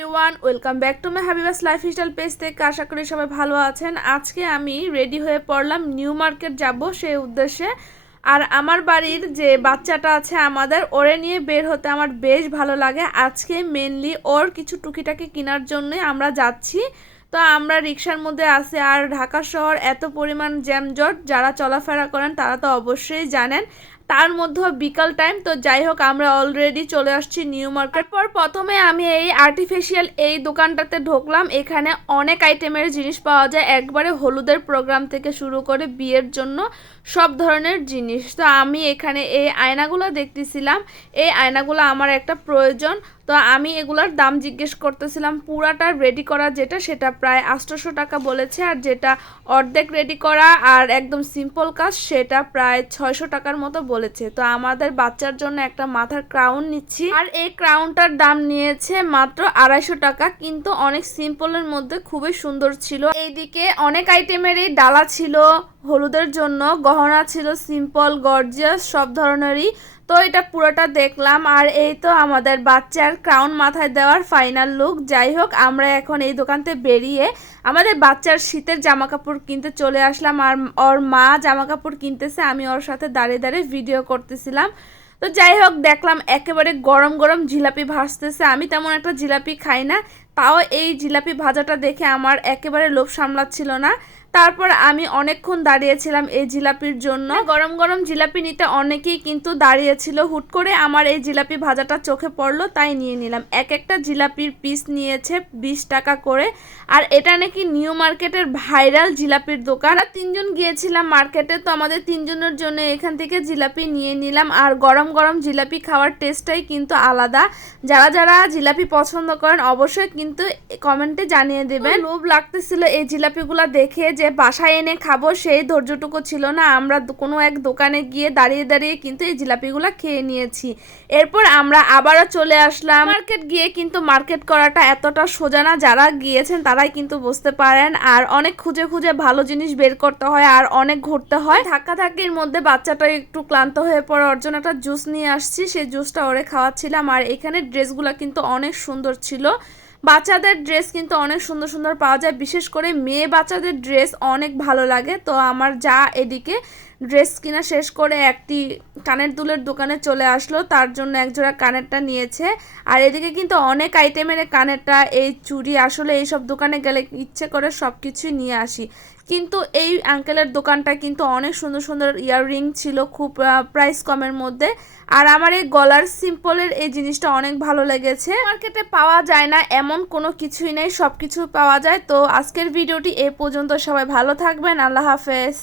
Everyone, welcome back to my Habiba's lifestyle page থেকে। আশা করি সবাই ভালো আছেন। আজকে আমি রেডি হয়ে পড়লাম, নিউ মার্কেট যাব সেই উদ্দেশ্যে। আর আমার বাড়ির যে বাচ্চাটা আছে আমাদের, ওরে নিয়ে বের হতে আমার বেশ ভালো লাগে। আজকে মেনলি ওর কিছু টুকিটাকি কেনার জন্য আমরা যাচ্ছি। তো আমরা রিক্সার মধ্যে আছি, আর ঢাকা শহর এত পরিমাণ জ্যামজট, যারা চলাফেরা করেন তারা তো অবশ্যই জানেন। তার মধ্যে বিকাল টাইম, তো যাই হোক আমরা অলরেডি চলে আসছি নিউ মার্কেট। পর প্রথমে আমি এই আর্টিফিশিয়াল এই দোকানটাতে ঢুকলাম। এখানে অনেক আইটেমের জিনিস পাওয়া যায়, একবারে হলুদের প্রোগ্রাম থেকে শুরু করে বিয়ের জন্য সব ধরনের জিনিস। তো আমি এখানে এই আয়নাগুলো দেখতেছিলাম, এই আয়নাগুলো আমার একটা প্রয়োজন। তো আমি এগুলোর দাম জিজ্ঞেস করতেছিলাম। পুরাটা রেডি করা যেটা, সেটা প্রায় 800 টাকা বলেছে, আর যেটা অর্ধেক রেডি করা আর একদম সিম্পল কাজ সেটা প্রায় 600 টাকার মতো বলেছে। তো আমাদের বাচ্চার জন্য একটা মাথার ক্রাউন নিচ্ছি, আর এই ক্রাউনটার দাম নিয়েছে মাত্র 250 টাকা, কিন্তু অনেক সিম্পলের মধ্যে খুবই সুন্দর ছিল। এইদিকে অনেক আইটেমের এই ডালা ছিল হলুদের জন্য, গহনা ছিল সিম্পল গর্জিয়াস সব ধরনেরই। তো এটা পুরোটা দেখলাম, আর এই তো আমাদের বাচ্চার ক্রাউন মাথায় দেওয়ার ফাইনাল লুক। যাই হোক, আমরা এখন এই দোকান থেকে বেরিয়ে আমাদের বাচ্চার শীতের জামা কাপড় কিনতে চলে আসলাম। আর ওর মা জামা কাপড় কিনতেছে, আমি ওর সাথে দাঁড়িয়ে দাঁড়িয়ে ভিডিও করতেছিলাম। তো যাই হোক, দেখলাম একেবারে গরম গরম জিলাপি ভাজতেছে। আমি তেমন একটা জিলাপি খাই না, তাও এই জিলাপি ভাজাটা দেখে আমার একেবারে লোভ সামলাচ্ছিল না। তারপর আমি অনেকক্ষণ দাঁড়িয়েছিলাম এই জিলাপির জন্য। গরম গরম জিলাপি নিতে অনেকেই কিন্তু দাঁড়িয়েছিল। হুট করে আমার এই জিলাপি ভাজাটা চোখে পড়লো, তাই নিয়ে নিলাম। এক একটা জিলাপির পিস নিয়েছে 20 টাকা করে। আর এটা নাকি নিউ মার্কেটের ভাইরাল জিলাপির দোকান। আর তিনজন গিয়েছিলাম মার্কেটে, তো আমাদের তিনজনের জন্য এখান থেকে জিলাপি নিয়ে নিলাম। আর গরম গরম জিলাপি খাওয়ার টেস্টটাই কিন্তু আলাদা। যারা যারা জিলাপি পছন্দ করেন অবশ্যই কিন্তু কমেন্টে জানিয়ে দেবেন। লোভ লাগতেছিল এই জিলাপিগুলো দেখে, যে বাসায় এনে খাবো সেই ধৈর্যটুকু ছিল না। আমরা কোনো এক দোকানে গিয়ে দাঁড়িয়ে দাঁড়িয়ে কিন্তু এই জিলাপিগুলো খেয়ে নিয়েছি। এরপর আমরা আবারও চলে আসলাম মার্কেট। গিয়ে কিন্তু মার্কেট করাটা এতটা সোজা না, যারা গিয়েছেন তারাই কিন্তু বুঝতে পারেন। আর অনেক খুঁজে খুঁজে ভালো জিনিস বের করতে হয়, আর অনেক ঘুরতে হয়। ধাক্কাধাক্কির মধ্যে বাচ্চাটা একটু ক্লান্ত হয়ে পড়ে, ওর জন্য একটা জুস নিয়ে আসছি, সেই জুসটা ওরে খাওয়াচ্ছিলাম। আর এখানে ড্রেসগুলো কিন্তু অনেক সুন্দর ছিল। বাচ্চাদের ড্রেস কিন্তু অনেক সুন্দর সুন্দর পাওয়া যায়, বিশেষ করে মেয়ে বাচ্চাদের ড্রেস অনেক ভালো লাগে। তো আমার যা এদিকে ড্রেস কিনা শেষ করে একটি কানের দুলের দোকানে চলে আসলো, তার জন্য একজোড়া কানেরটা নিয়েছে। আর এদিকে কিন্তু অনেক আইটেমের কানেরটা, এই চুড়ি, আসলে এইসব দোকানে গেলে ইচ্ছে করে সব কিছুই নিয়ে আসি। কিন্তু এই আঙ্কেলের দোকানটা কিন্তু অনেক সুন্দর সুন্দর ইয়াররিং ছিল, খুব প্রাইস কমের মধ্যে। আর আমার এই গলার সিম্পলের এই জিনিসটা অনেক ভালো লেগেছে। মার্কেটে পাওয়া যায় না এমন কোনো কিছুই নেই, সব কিছু পাওয়া যায়। তো আজকের ভিডিওটি এ পর্যন্ত। সবাই ভালো থাকবেন, আল্লাহ হাফেজ।